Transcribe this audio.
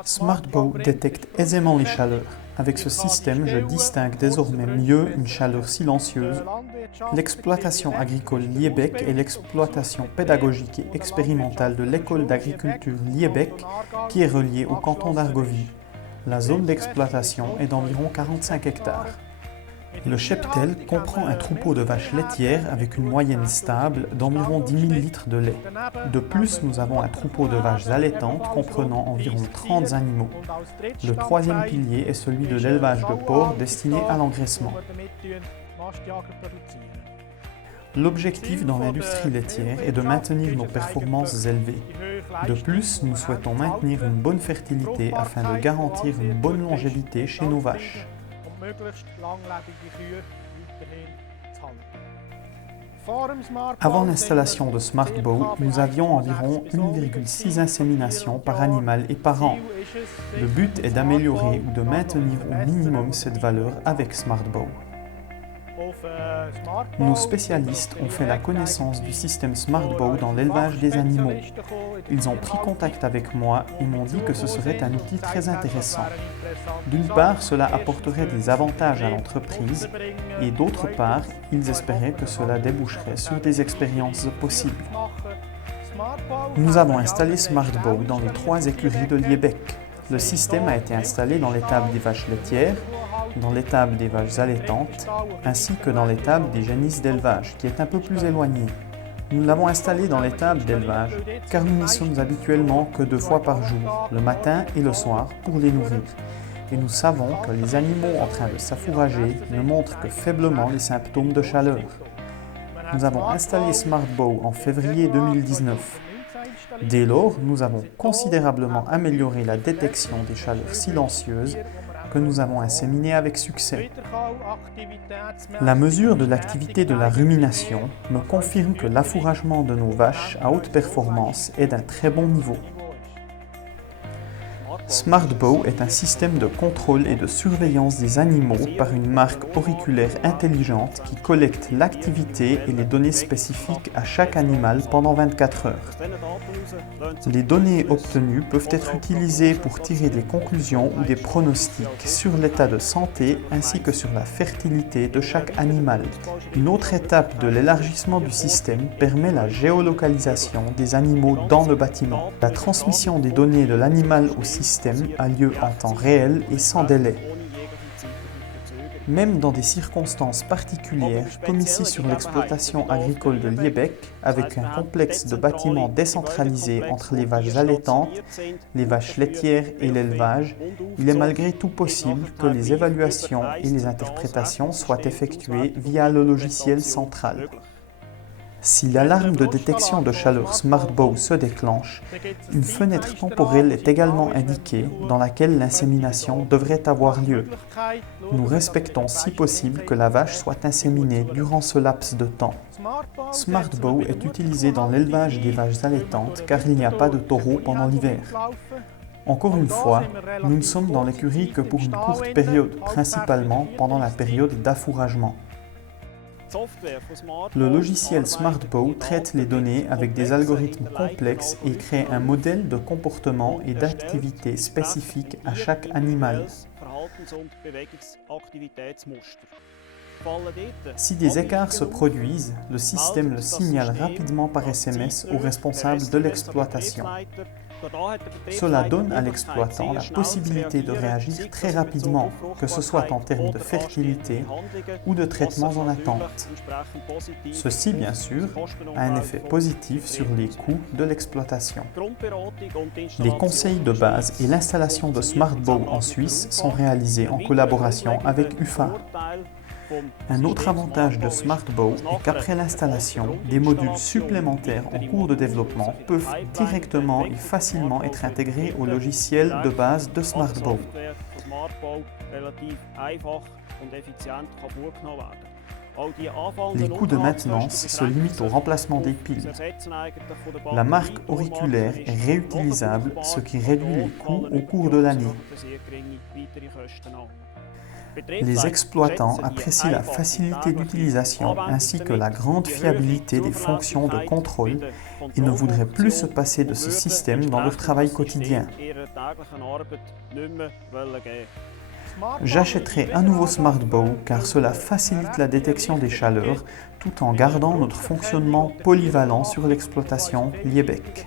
SmartBow détecte aisément les chaleurs. Avec ce système, je distingue désormais mieux une chaleur silencieuse, l'exploitation agricole Liebeck et l'exploitation pédagogique et expérimentale de l'école d'agriculture Liebeck qui est reliée au canton d'Argovie. La zone d'exploitation est d'environ 45 hectares. Le cheptel comprend un troupeau de vaches laitières avec une moyenne stable d'environ 10 000 litres de lait. De plus, nous avons un troupeau de vaches allaitantes comprenant environ 30 animaux. Le troisième pilier est celui de l'élevage de porcs destiné à l'engraissement. L'objectif dans l'industrie laitière est de maintenir nos performances élevées. De plus, nous souhaitons maintenir une bonne fertilité afin de garantir une bonne longévité chez nos vaches. Avant l'installation de SmartBow, nous avions environ 1,6 inséminations par animal et par an. Le but est d'améliorer ou de maintenir au minimum cette valeur avec SmartBow. Nos spécialistes ont fait la connaissance du système SmartBow dans l'élevage des animaux. Ils ont pris contact avec moi et m'ont dit que ce serait un outil très intéressant. D'une part, cela apporterait des avantages à l'entreprise et d'autre part, ils espéraient que cela déboucherait sur des expériences possibles. Nous avons installé SmartBow dans les 3 écuries de Liebeck. Le système a été installé dans l'étable des vaches laitières, dans l'étable des vaches allaitantes, ainsi que dans l'étable des génisses d'élevage, qui est un peu plus éloignée. Nous l'avons installé dans l'étable d'élevage, car nous n'y sommes habituellement que 2 fois par jour, le matin et le soir, pour les nourrir. Et nous savons que les animaux en train de s'affourager ne montrent que faiblement les symptômes de chaleur. Nous avons installé SmartBow en février 2019. Dès lors, nous avons considérablement amélioré la détection des chaleurs silencieuses que nous avons inséminées avec succès. La mesure de l'activité de la rumination me confirme que l'affouragement de nos vaches à haute performance est d'un très bon niveau. SmartBow est un système de contrôle et de surveillance des animaux par une marque auriculaire intelligente qui collecte l'activité et les données spécifiques à chaque animal pendant 24 heures. Les données obtenues peuvent être utilisées pour tirer des conclusions ou des pronostics sur l'état de santé ainsi que sur la fertilité de chaque animal. Une autre étape de l'élargissement du système permet la géolocalisation des animaux dans le bâtiment. La transmission des données de l'animal au système a lieu en temps réel et sans délai. Même dans des circonstances particulières, comme ici sur l'exploitation agricole de Liebeck, avec un complexe de bâtiments décentralisés entre les vaches allaitantes, les vaches laitières et l'élevage, il est malgré tout possible que les évaluations et les interprétations soient effectuées via le logiciel central. Si l'alarme de détection de chaleur SmartBow se déclenche, une fenêtre temporelle est également indiquée dans laquelle l'insémination devrait avoir lieu. Nous respectons si possible que la vache soit inséminée durant ce laps de temps. SmartBow est utilisé dans l'élevage des vaches allaitantes car il n'y a pas de taureaux pendant l'hiver. Encore une fois, nous ne sommes dans l'écurie que pour une courte période, principalement pendant la période d'affouragement. Le logiciel SmartBow traite les données avec des algorithmes complexes et crée un modèle de comportement et d'activité spécifique à chaque animal. Si des écarts se produisent, le système le signale rapidement par SMS au responsable de l'exploitation. Cela donne à l'exploitant la possibilité de réagir très rapidement, que ce soit en termes de fertilité ou de traitements en attente. Ceci, bien sûr, a un effet positif sur les coûts de l'exploitation. Les conseils de base et l'installation de SmartBow en Suisse sont réalisés en collaboration avec UFA. Un autre avantage de SmartBow est qu'après l'installation, des modules supplémentaires en cours de développement peuvent directement et facilement être intégrés au logiciel de base de SmartBow. Les coûts de maintenance se limitent au remplacement des piles. La marque auriculaire est réutilisable, ce qui réduit les coûts au cours de l'année. Les exploitants apprécient la facilité d'utilisation ainsi que la grande fiabilité des fonctions de contrôle et ne voudraient plus se passer de ce système dans leur travail quotidien. J'achèterai un nouveau SmartBow car cela facilite la détection des chaleurs tout en gardant notre fonctionnement polyvalent sur l'exploitation Liebeck.